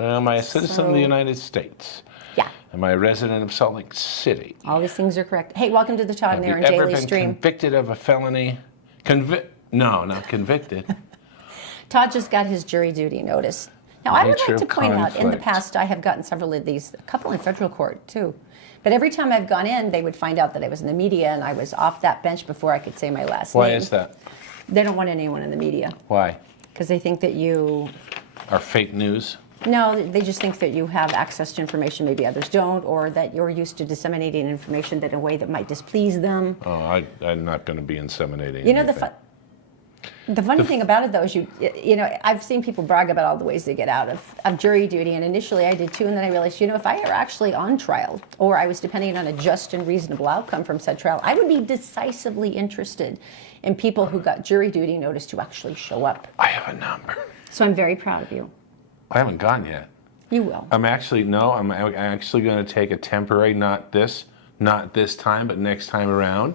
Am I a citizen of the United States? Yeah. Am I a resident of Salt Lake City? All these things are correct. Hey, welcome to the Todd and Erin Daily Stream. Have you ever been convicted of a felony? No, not convicted. Todd just got his jury duty notice. Now, I would like to point out, in the past, I have gotten several of these, a couple in federal court, too. But every time I've gone in, they would find out that I was in the media, and I was off that bench before I could say my last name. Why is that? They don't want anyone in the media. Why? Because they think that you... Are fake news? No, they just think that you have access to information maybe others don't, or that you're used to disseminating information in a way that might displease them. Oh, I'm not going to be inseminating. You know, the funny thing about it, though, is you know, I've seen people brag about all the ways they get out of jury duty, and initially I did too, and then I realized, you know, if I were actually on trial, or I was depending on a just and reasonable outcome from said trial, I would be decisively interested in people who got jury duty notice to actually show up. I have a number. So I'm very proud of you. I haven't gone yet. You will. I'm actually going to take a temporary, not this time, but next time around.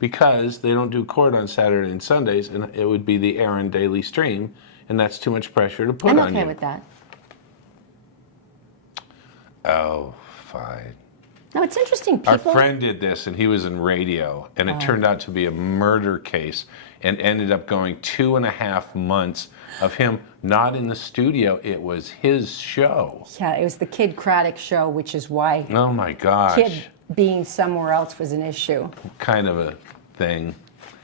Because they don't do court on Saturday and Sundays, and it would be the Erin Daily Stream, and that's too much pressure to put on you. I'm okay with that. Oh, fine. No, it's interesting. People... Our friend did this, and he was in radio, and it turned out to be a murder case, and ended up going 2.5 months of him not in the studio. It was his show. Yeah, it was the Kid Craddock show, which is why... Oh, my gosh. Kid being somewhere else was an issue. Kind of a thing,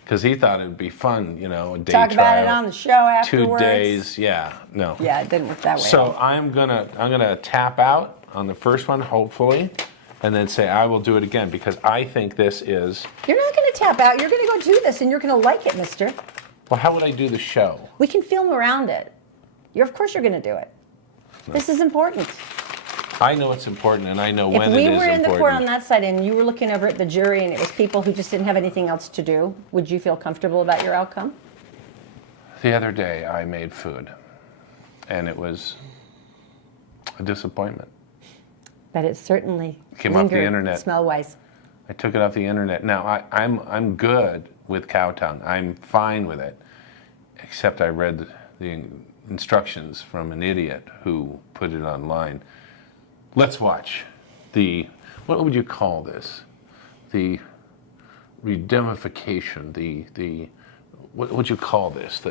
because he thought it would be fun, you know, a day Talk trial, about it on the show afterwards. 2 days, yeah, no. Yeah, it didn't work that way. So I'm gonna tap out on the first one, hopefully, and then say I will do it again, because I think this is... You're not gonna tap out, you're gonna go do this, and you're gonna like it, mister. Well, how would I do the show? We can film around it. Of course you're gonna do it. No. This is important. I know it's important, and I know when it is important. If we were in the court on that side and you were looking over at the jury and it was people who just didn't have anything else to do, would you feel comfortable about your outcome? The other day I made food, and it was a disappointment. But it certainly came off the internet. Smell-wise. I took it off the internet. Now, I'm good with cow tongue. I'm fine with it, except I read the instructions from an idiot who put it online. Let's watch what would you call this? The redemification, what would you call this?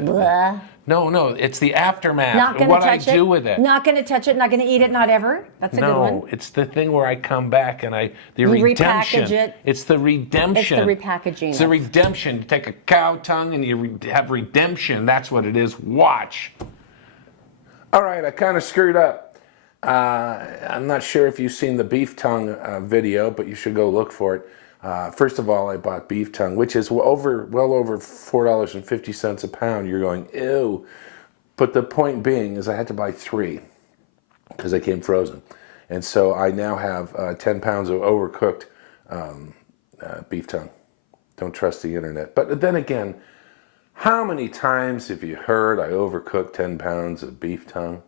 No, it's the aftermath. Not gonna what touch I do with it. Not going to touch it, not going to eat it, not ever? That's a good one. No, it's the thing where I come back and you redemption. Repackage it. It's the redemption. It's the repackaging. It's the redemption. You take a cow tongue and you have redemption. That's what it is. Watch. All right, I kind of screwed up. I'm not sure if you've seen the beef tongue video, but you should go look for it. First of all, I bought beef tongue, which is well over $4.50 a pound. You're going, ew. But the point being is I had to buy 3 because they came frozen. And so I now have 10 pounds of overcooked beef tongue. Don't trust the internet. But then again, how many times have you heard I overcooked 10 pounds of beef tongue?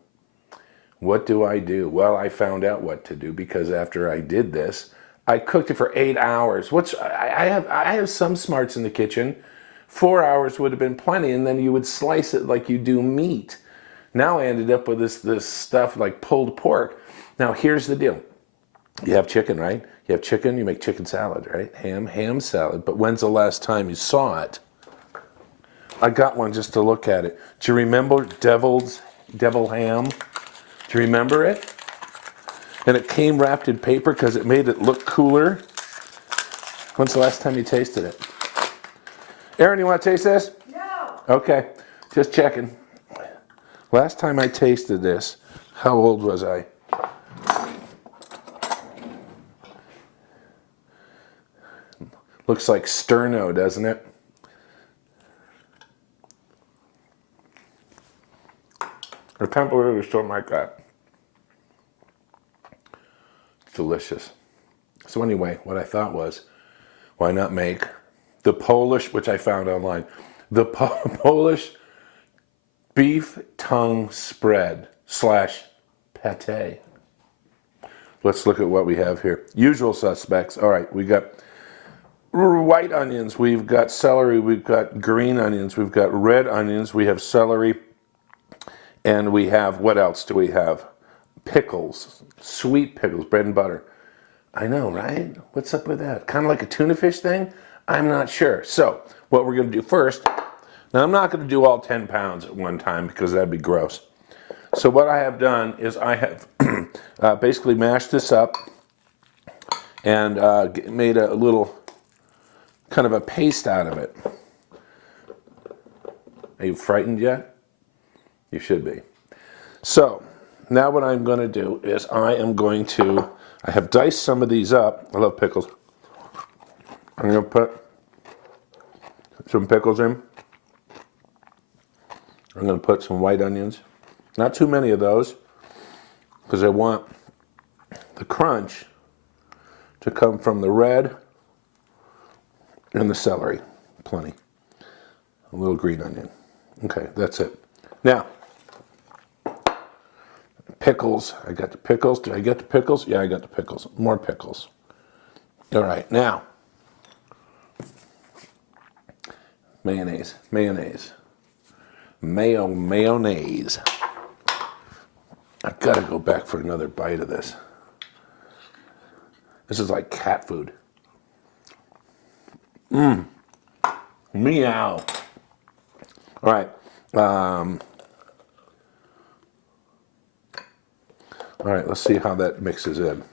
What do I do? Well, I found out what to do, because after I did this, I cooked it for 8 hours. I have some smarts in the kitchen. 4 hours would have been plenty, and then you would slice it like you do meat. Now I ended up with this stuff like pulled pork. Now here's the deal. You have chicken, right? You have chicken, you make chicken salad, right? Ham salad. But when's the last time you saw it? I got one just to look at it. Do you remember devil ham? Do you remember it? And it came wrapped in paper because it made it look cooler. When's the last time you tasted it? Erin, you want to taste this? No. Okay, just checking. Last time I tasted this, how old was I? Looks like sterno, doesn't it? I can't believe it was something like that. It's delicious. So anyway, what I thought was, why not make the Polish, which I found online, the Polish beef tongue spread / pate. Let's look at what we have here. Usual suspects. All right, we got white onions, we've got celery, we've got green onions, we've got red onions, we have celery, And we have, what else do we have? Pickles, sweet pickles, bread and butter. I know, right? What's up with that? Kind of like a tuna fish thing? I'm not sure. So what we're going to do first, now I'm not going to do all 10 pounds at one time because that'd be gross. So what I have done is I have basically mashed this up and made a little kind of a paste out of it. Are you frightened yet? You should be. So now what I'm going to do is I have diced some of these up. I love pickles. I'm going to put some pickles in. I'm going to put some white onions. Not too many of those, because I want the crunch to come from the red and the celery. Plenty. A little green onion. Okay, that's it. Now, pickles. I got the pickles. Did I get the pickles? Yeah, I got the pickles. More pickles. All right, now, mayonnaise. Mayonnaise. I've got to go back for another bite of this. This is like cat food. Meow. All right. All right, let's see how that mixes in.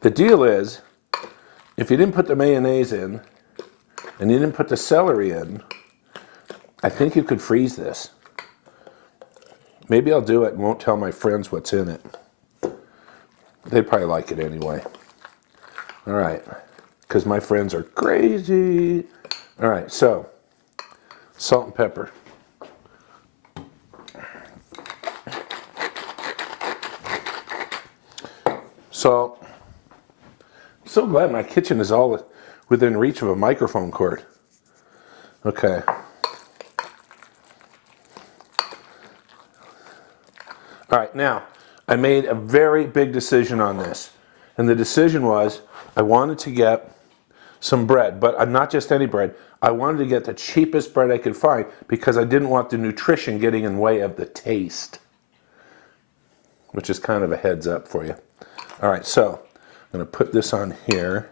The deal is, if you didn't put the mayonnaise in, and you didn't put the celery in, I think you could freeze this. Maybe I'll do it and won't tell my friends what's in it. They'd probably like it anyway. All right, because my friends are crazy. All right, so salt and pepper. Salt. I'm so glad my kitchen is all within reach of a microphone cord. Okay. All right, now, I made a very big decision on this. And the decision was, I wanted to get some bread, but not just any bread. I wanted to get the cheapest bread I could find because I didn't want the nutrition getting in the way of the taste. Which is kind of a heads up for you. All right, so I'm going to put this on here.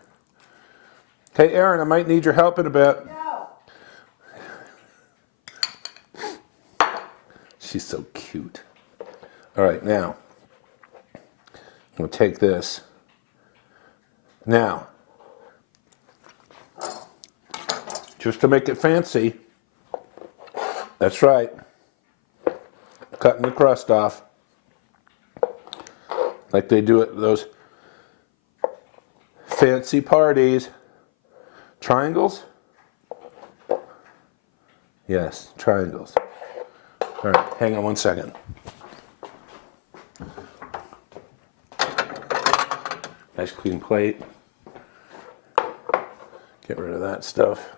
Hey, Erin, I might need your help in a bit. No. She's so cute. All right, now, I'm going to take this. Now, just to make it fancy, that's right, cutting the crust off, like they do at those fancy parties. Triangles? Yes, triangles. All right, hang on one second. Nice clean plate. Get rid of that stuff.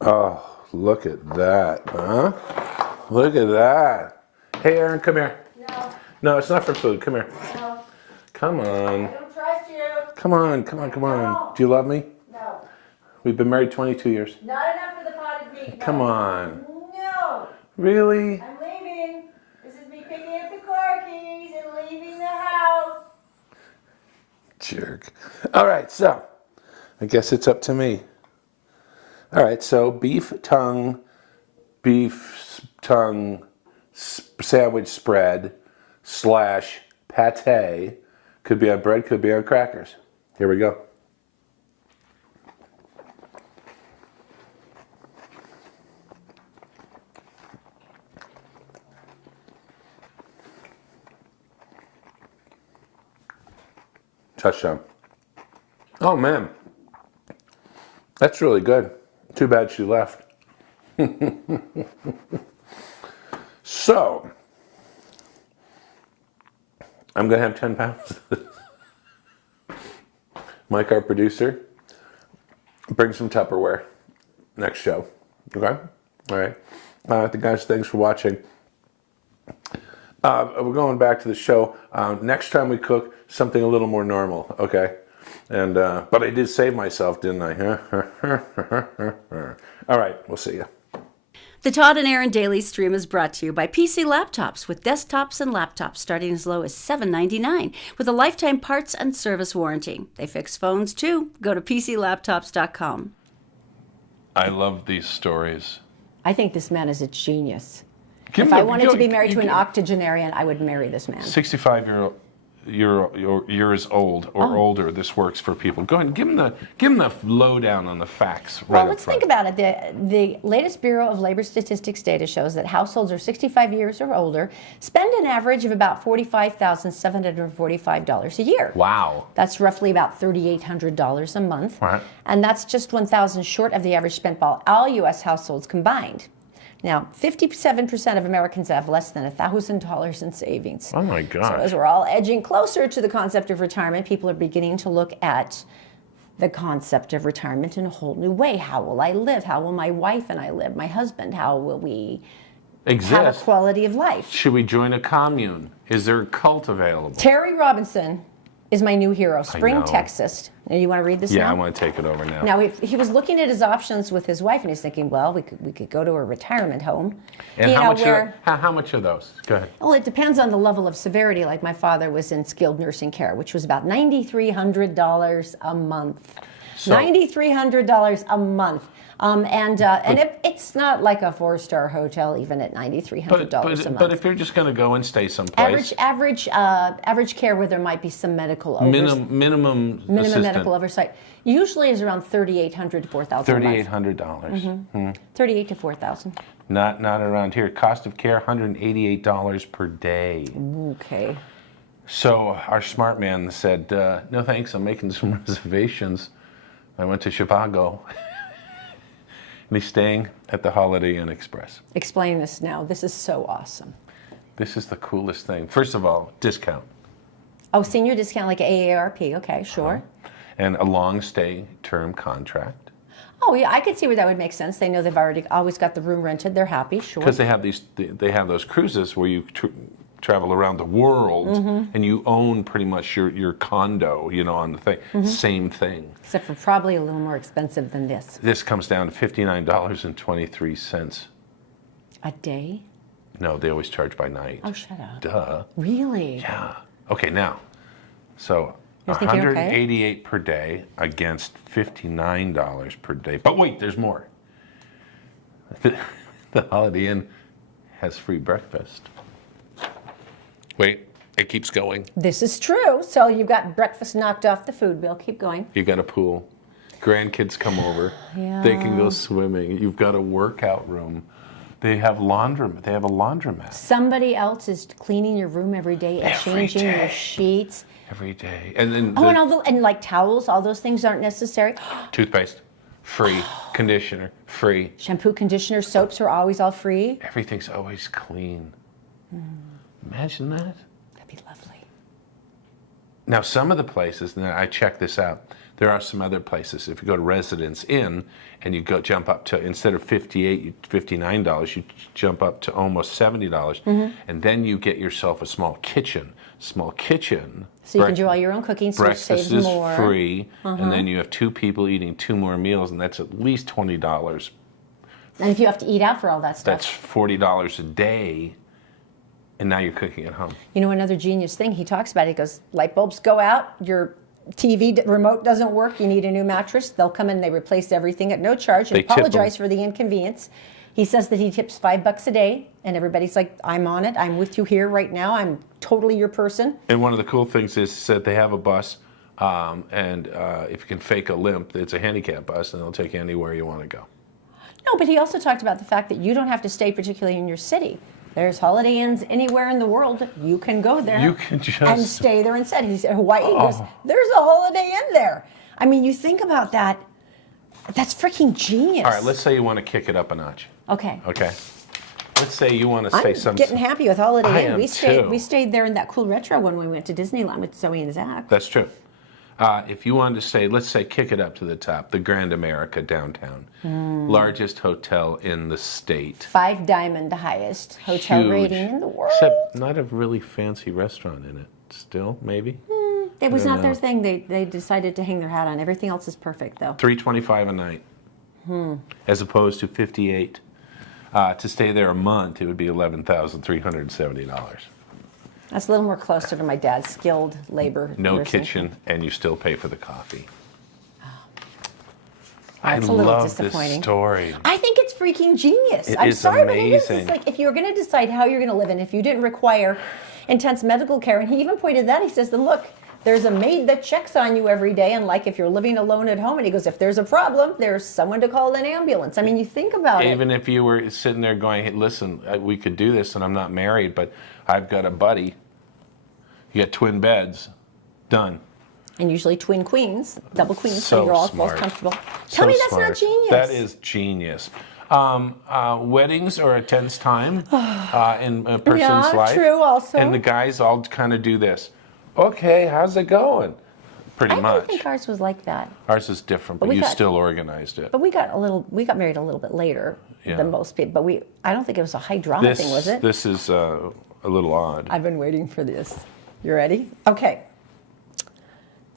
Oh, look at that, huh? Look at that. Hey, Erin, come here. No. No, it's not for food. Come here. No. Come on. I don't trust you. Come on. No. Do you love me? No. We've been married 22 years. Not enough for the potted meat. No. Come on. No. Really? I'm leaving. This is me picking up the car keys and leaving the house. Jerk. All right, so I guess it's up to me. All right, so beef tongue sandwich spread / pate. Could be on bread, could be on crackers. Here we go. Touchdown. Oh man, that's really good. Too bad she left. So, I'm going to have 10 pounds of this. Mike, our producer, bring some Tupperware next show. Okay? All right. Guys, thanks for watching. We're going back to the show. Next time we cook something a little more normal, okay? And but I did save myself, didn't I? All right, we'll see you. The Todd and Erin Daily Stream is brought to you by PC Laptops, with desktops and laptops starting as low as $7.99 with a lifetime parts and service warranty. They fix phones too. Go to PCLaptops.com. I love these stories. I think this man is a genius. Give If him I a- wanted go- to be married to an you- octogenarian, I would marry this man. 65 years old or older. This works for people. Go ahead and give him the lowdown on the facts. Right Well, up let's front. think about it. The latest Bureau of Labor Statistics data shows that households are 65 years or older spend an average of about $45,745 a year. Wow. That's roughly about $3,800 a month. Right. And that's just $1,000 short of the average spent by all U.S. households combined. Now, 57% of Americans have less than $1,000 in savings. Oh my So gosh. as we're all edging closer to the concept of retirement, people are beginning to look at the concept of retirement in a whole new way. How will I live? How will my wife and I live? My husband, how will we have a Exist. quality of life? Should we join a commune? Is there a cult available? Terry Robinson is my new hero, Spring, know. Texas. Now, you want to read this Yeah, now? I want to take it over now. Now, he was looking at his options with his wife, and he's thinking, well, we could go to a retirement home. And You how know, much? where- How much are those? Go ahead. Well, it depends on the level of severity. Like my father was in skilled nursing care, which was about $9,300 a month. So- $9,300 a month. It's not like a 4-star hotel, even at $9,300 a month. But if you're just going to go and stay someplace, Average care where there might be some medical oversight. minimum Minimum medical oversight usually is around $3,800 to $4,000 a month. $3,800. $3,800 to $4,000. Not around here. Cost of care $188 per day. Okay. So our smart man said, "No thanks. I'm making some reservations." I went to Chicago, and he's staying at the Holiday Inn Express. Explain this now. This is so awesome. This is the coolest thing. First of all, discount Oh, senior discount like AARP. Okay, sure. and a long stay term contract. Oh, yeah, I could see where that would make sense. They know they've always got the room rented. They're happy, sure. Because they have those cruises where you travel around the world and you own pretty much your condo, on the thing. Same thing. Except for probably a little more expensive than this. This comes down to $59.23. A day? No, they always charge by night. Oh, shut up. Duh. Really? Yeah. Okay, now, so You're thinking, okay. 188 per day against $59 per day. But wait, there's more. The Holiday Inn has free breakfast. Wait, it keeps going. This is true. So you've got breakfast knocked off the food bill. Keep going. You got a pool. Grandkids come over. They can go swimming. You've got a workout room. They have They have a laundromat Somebody else is cleaning your room every day and Every changing your day. sheets. every day. And then And like towels, all those things aren't necessary. toothpaste, free. Conditioner, free. Shampoo, conditioner, soaps are always all free. Everything's always clean. Imagine that. That'd be lovely. Now, some of the places, and I checked this out, there are some other places. If you go to Residence Inn and you jump up to, instead of $59, you jump up to almost $70. And then you get yourself a small kitchen. So you can do all your own cooking, so it Breakfast saves is more. free. And then you have 2 people eating 2 more meals, and that's at least $20. And if you have to eat out for all that stuff. That's $40 a day. And now you're cooking at home. You know, another genius thing he talks about, he goes, light bulbs go out, your TV remote doesn't work, you need a new mattress. They'll come in, they replace everything at no charge and They tip 'em. apologize for the inconvenience. He says that he tips $5 a day, and everybody's like, I'm on it, I'm with you here right now, I'm totally your person. And one of the cool things is that they have a bus, and if you can fake a limp, it's a handicap bus, and they'll take you anywhere you want to go. No, but he also talked about the fact that you don't have to stay particularly in your city. There's Holiday Inns anywhere in the world. You can go there You can just and stay there instead. He said, Hawaii, he goes, there's a Holiday Inn there. I mean, you think about that, that's freaking genius. All right, let's say you want to kick it up a notch. Okay. Okay. Let's say you want to say I'm something. getting happy with Holiday I Inn. am We too. stayed there in that cool retro when we went to Disneyland with Zoe and Zach. That's true. If you wanted to say, let's say, kick it up to the top, the Grand America downtown, largest hotel in the state. 5 Diamond, the highest hotel Huge. rating in the world. Except not a really fancy restaurant in it. Still, maybe. it was not their thing. They decided to hang their hat on. Everything else is perfect, though. $325 a night, as opposed to $58. To stay there a month, it would be $11,370. That's a little more closer to my dad's skilled labor. No nursing. kitchen, and you still pay for the coffee. That's I a little love disappointing. this story. I think it's freaking genius. It I'm is sorry, but it is. amazing. It's like if you're going to decide how you're going to live, and if you didn't require intense medical care, and he even pointed that, he says, look, there's a maid that checks on you every day, and like if you're living alone at home, and he goes, if there's a problem, there's someone to call an ambulance. I mean, you think about it. Even if you were sitting there going, hey, listen, we could do this, and I'm not married, but I've got a buddy. You get twin beds. Done. And usually twin queens, double queens, so So you're all smart. both comfortable. So Tell me that's smart. not genius. That is genius. Weddings are a tense time in a person's Yeah, life. true also. And the guys all kind of do this. Okay, how's it going? Pretty I much. don't think ours was like that. Ours is different, but we you got- still organized it. But we got married a little bit later Yeah. than most people. But I don't think it was a high drama thing, was it? This is a little odd. I've been waiting for this. You ready? Okay.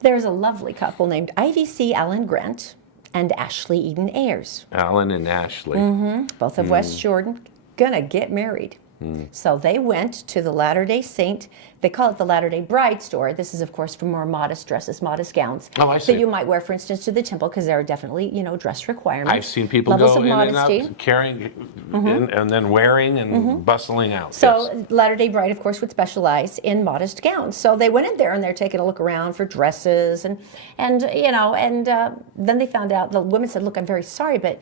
There's a lovely couple named Ivy C. Allen Grant and Ashley Eden Ayers, Alan and Ashley. both of West Jordan, gonna get married. So they went to the Latter-day Saint. They call it the Latter-day Bride store. This is, of course, for more modest dresses, modest gowns Oh, I see. that you might wear, for instance, to the temple, because there are definitely, dress requirements. I've seen people levels go of in modesty. and out, carrying, and then wearing and bustling out. So Yes. Latter-day Bride, of course, would specialize in modest gowns. So they went in there and they're taking a look around for dresses, and then they found out. The women said, "Look, I'm very sorry, but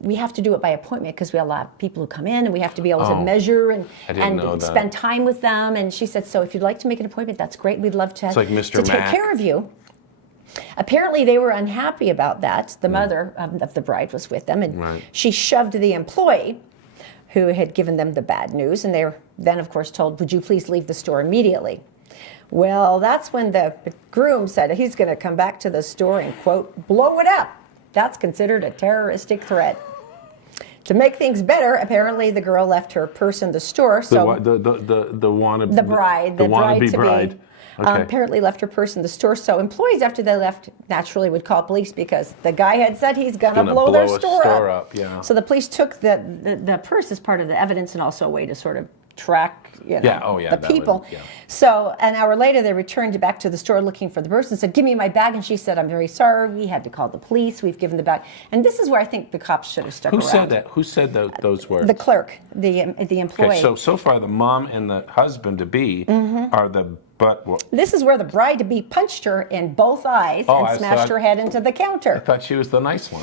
we have to do it by appointment because we have a lot of people who come in, and we have to be able to measure and I didn't know that. spend time with them." And she said, "So if you'd like to make an appointment, that's great. We'd love to like Mr. to take Mac. care of you." Apparently, they were unhappy about that. The mother of the bride was with them, and Right. she shoved the employee who had given them the bad news, and they were then, of course, told, "Would you please leave the store immediately?" Well, that's when the groom said he's going to come back to the store and, quote, blow it up. That's considered a terroristic threat. To make things better, apparently the girl left her purse in the store. So the wannabe the bride, the wannabe bride-to-be, bride. Okay. apparently left her purse in the store. So employees, after they left, naturally would call police because the guy had said he's going to Gonna blow their blow a store store up. up, yeah. So the police took the purse as part of the evidence and also a way to sort of track Yeah, oh, yeah, the that would- people. yeah. So an hour later, they returned back to the store looking for the purse and said, "Give me my bag." And she said, "I'm very sorry. We had to call the police. We've given the bag." And this is where I think the cops should have stuck Who around. said that? Who said those words? The clerk, the employee. Okay, so far the mom and the husband to be Mm-hmm. are the butt. Well, This is where the bride-to-be punched her in both eyes Oh, and I smashed thought- her head into the I counter. thought she was the nice one.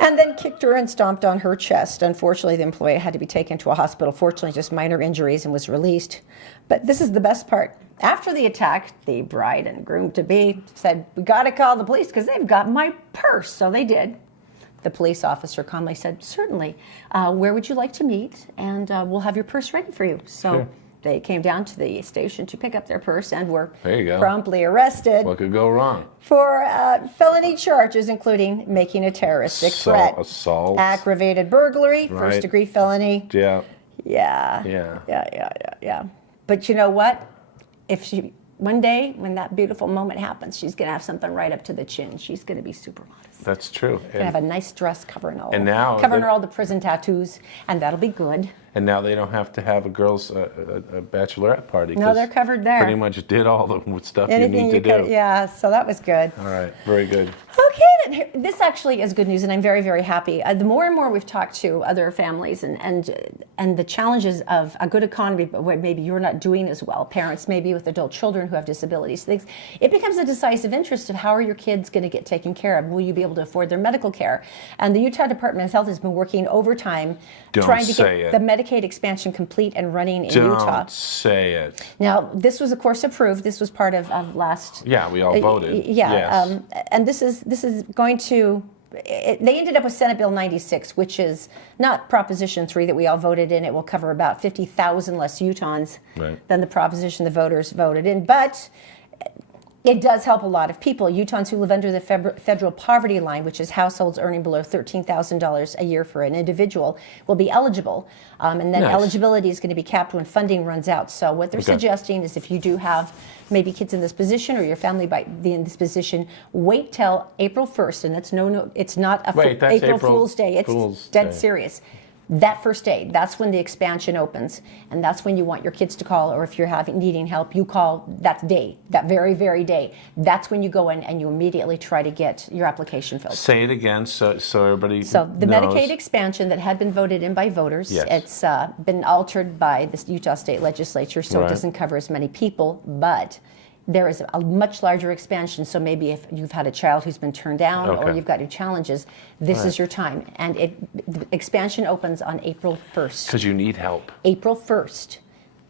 And then kicked her and stomped on her chest. Unfortunately, the employee had to be taken to a hospital. Fortunately, just minor injuries, and was released. But this is the best part. After the attack, the bride and groom-to-be said, "We got to call the police because they've got my purse." So they did. The police officer calmly said, "Certainly. Where would you like to meet? And we'll have your purse ready for you." So Sure. they came down to the station to pick up their purse and were There you go. promptly arrested What could go wrong? for felony charges, including making a terroristic threat, Assault. aggravated burglary, Right. first-degree felony. Yeah. Yeah. But you know what? If she one day when that beautiful moment happens, she's going to have something right up to the chin. She's going to be super modest. That's true. Going to have a nice dress covering all And now covering the- her all the prison tattoos, and that'll be good. And now they don't have to have a girls' a bachelorette party. No, 'cause they're covered there. Pretty much did all the stuff Anything you need to could, do. yeah. So that was good. All right. Very good. Okay, then this actually is good news, and I'm very, very happy. The more and more we've talked to other families and the challenges of a good economy, but where maybe you're not doing as well, parents maybe with adult children who have disabilities, things, it becomes a decisive interest of how are your kids going to get taken care of? Will you be able to afford their medical care? And the Utah Department of Health has been working overtime Don't trying to say get it. the Medicaid expansion complete and running in Utah. Don't say it. Now, this was, of course, approved. This was part of last. Yeah, we all voted. Yeah, Yes. and this is going to. They ended up with Senate Bill 96, which is not Proposition 3 that we all voted in. It will cover about 50,000 less Utahns Right. than the proposition the voters voted in. But It does help a lot of people. Utahns who live under the federal poverty line, which is households earning below $13,000 a year for an individual, will be eligible. And then Nice. eligibility is going to be capped when funding runs out. So what they're Okay. suggesting is if you do have maybe kids in this position or your family might be in this position, wait till April 1st. And that's it's not a Wait, that's April April Fool's Day. It's Fool's dead Day. serious. That first day, that's when the expansion opens, and that's when you want your kids to call, or if you're needing help, you call that day, that very, very day. That's when you go in and you immediately try to get your application filled. Say it again so everybody So the knows. Medicaid expansion that had been voted in by voters, Yes. it's been altered by the Utah State Legislature, so Right. it doesn't cover as many people, but there is a much larger expansion. So maybe if you've had a child who's been turned down or Okay. you've got new challenges, this is your time. And the expansion opens on April 1st. Because you need help. April 1st.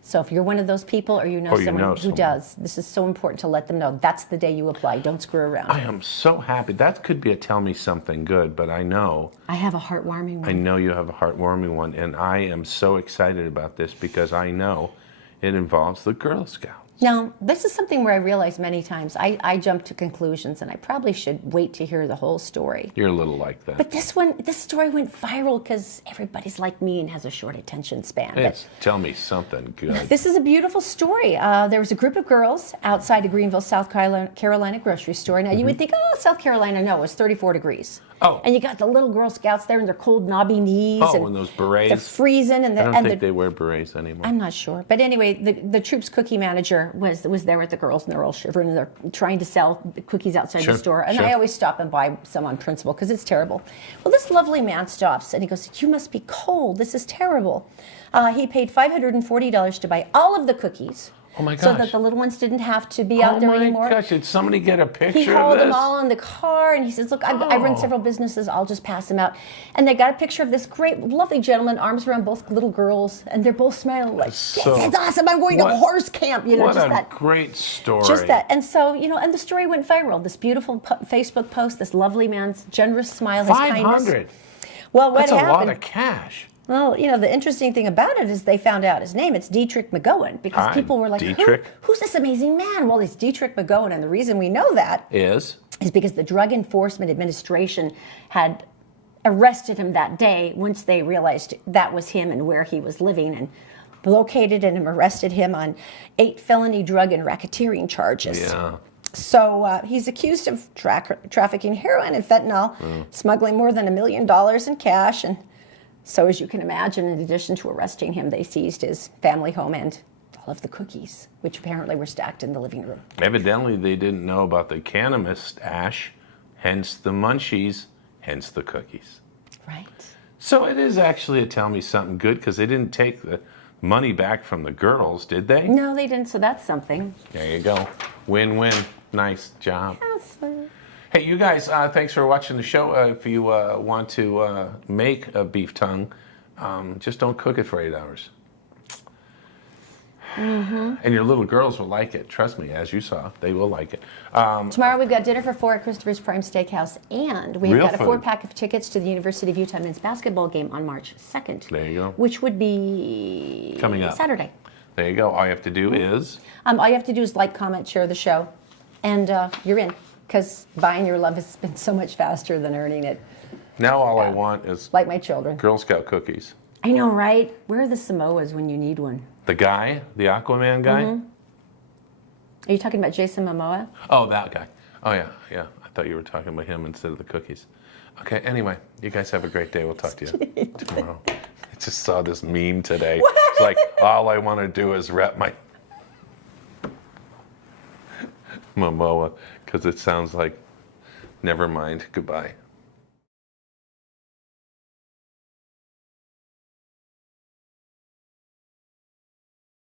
So if you're one of those people or you know Or you someone know who someone. does, this is so important to let them know. That's the day you apply. Don't screw around. I am so happy. That could be a tell me something good, but I know I have a heartwarming one. I know you have a heartwarming one, and I am so excited about this because I know it involves the Girl Scouts. Now, this is something where I realize many times I jump to conclusions, and I probably should wait to hear the whole story. You're a little like that. But this story went viral because everybody's like me and has a short attention span. But Tell me something good. this is a beautiful story. There was a group of girls outside a Greenville, South Carolina grocery store. Now, you would think, oh, South Carolina, no, it's 34 degrees. Oh. And you got the little Girl Scouts there in their cold, knobby knees. Oh, and those berets. They're freezing. And I don't and think they wear berets anymore. I'm not sure. But anyway, the troop's cookie manager was there with the girls, and they're all shivering, and they're trying to sell the cookies outside Sure, the store. And sure. I always stop and buy some on principle because it's terrible. Well, this lovely man stops, and he goes, "You must be cold. This is terrible." He paid $540 to buy all of the cookies. Oh my So gosh. that the little ones didn't have to be out there anymore. Oh my gosh, did somebody get a picture He of hauled this? them all in the car, and he says, "Look, I run several businesses. I'll just pass them out." And they got a picture of this great, lovely gentleman, arms around both little girls, and they're both smiling like, So- "This is awesome! I'm going to what- horse camp." You know, What just a that. great story. Just that. And so, and the story went viral. This beautiful Facebook post, this lovely man's generous smile, his kindness. 500. Well, what That's a happened? lot of cash. Well, the interesting thing about it is they found out his name. It's Dietrich McGowan, because Hi, people were like, Dietrich. Who's this amazing man? Well, it's Dietrich McGowan, and the reason we know that Is? is because the Drug Enforcement Administration had arrested him that day once they realized that was him and where he was living, and located and arrested him on 8 felony drug and racketeering charges. Yeah. So he's accused of trafficking heroin and fentanyl, smuggling more than $1 million in cash. And so, as you can imagine, in addition to arresting him, they seized his family home and all of the cookies, which apparently were stacked in the living room. Evidently, they didn't know about the cannabis ash, hence the munchies, hence the cookies. Right. So it is actually a tell me something good because they didn't take the money back from the girls, did they? No, they didn't. So that's something. There you go. Win-win. Nice job. Yes. Hey, you guys, thanks for watching the show. If you want to make a beef tongue, just don't cook it for 8 hours. And your little girls will like it. Trust me, as you saw, they will like it. Tomorrow we've got dinner for 4 at Christopher's Prime Steakhouse, and we've Real got a food. 4-pack of tickets to the University of Utah men's basketball game on March 2nd. There you go. Which would be Coming up. Saturday. There you go. All you have to do is... All you have to do is like, comment, share the show, and you're in. Because buying your love has been so much faster than earning it. Now all I want is Like my children. Girl Scout cookies. I know, right? Where are the Samoas when you need one? The guy, the Aquaman guy? Are you talking about Jason Momoa? Oh, that guy. Oh, yeah, yeah. I thought you were talking about him instead of the cookies. Okay, anyway, you guys have a great day. We'll talk to you tomorrow. I just saw this meme today. It's like, all I want to do is rep my Momoa, because it sounds like, never mind, goodbye.